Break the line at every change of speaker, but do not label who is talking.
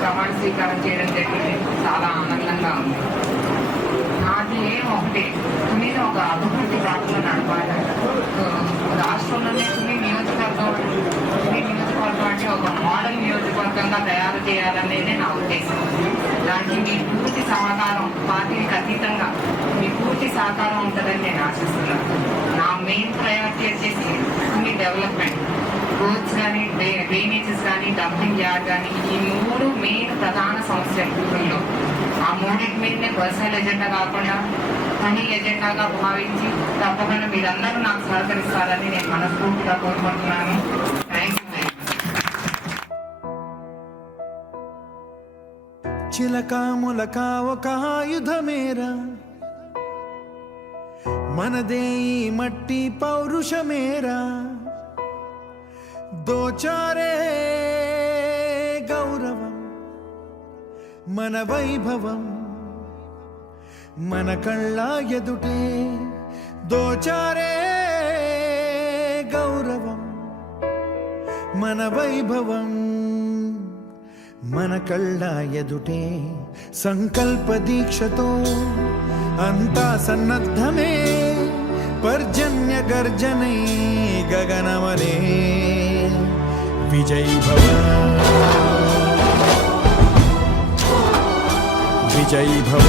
ప్రమాణ స్వీకారం చేయడం జరిగింది. చాలా ఆనందంగా ఉంది. నాది ఒకటే. నేను ఒక అభివృద్ధి దారిలో నడపాలి రాష్ట్రంలోనే కొన్ని నియోజకవర్గం కొన్ని నియోజకవర్గం అంటే ఒక మోడల్ నియోజకవర్గంగా తయారు చేయాలనేది నా ఉద్దేశం. దానికి మీ పూర్తి సహకారం పార్టీకి అతీతంగా మీ పూర్తి సహకారం ఉంటుందని నేను ఆశిస్తున్నాను. నా మెయిన్ ప్రయారిటీ వచ్చేసి మీ డెవలప్మెంట్ రోడ్స్ కానీ డ్రైనేజెస్ కానీ డంపింగ్ యార్డ్ కానీ ఈ మూడు మెయిన్ ప్రధాన సమస్యలు ఊళ్ళో ఆ మూడింటి మీదనే పర్సనల్ ఎజెండా కాకుండా పని ఎజెండాగా భావించి తప్పకుండా మీరందరూ నాకు సహకరిస్తారని నేను మనస్ఫూర్తిగా కోరుకుంటున్నాను. థ్యాంక్ యూ
చిలక ములక ఒక ఆయుధమేరా మనదే ఈ మట్టి పౌరుషమేరా దోచారే గౌరవం మన వైభవం మన కళ్ళ ఎదుటే దోచారే గౌరవం మన వైభవం మన కళ్ళ ఎదుటే సంకల్ప దీక్షతో అంతా సన్నద్ధమే పర్జన్య గర్జనే గగనమనే. విజయ్ భవ విజయ్ భవ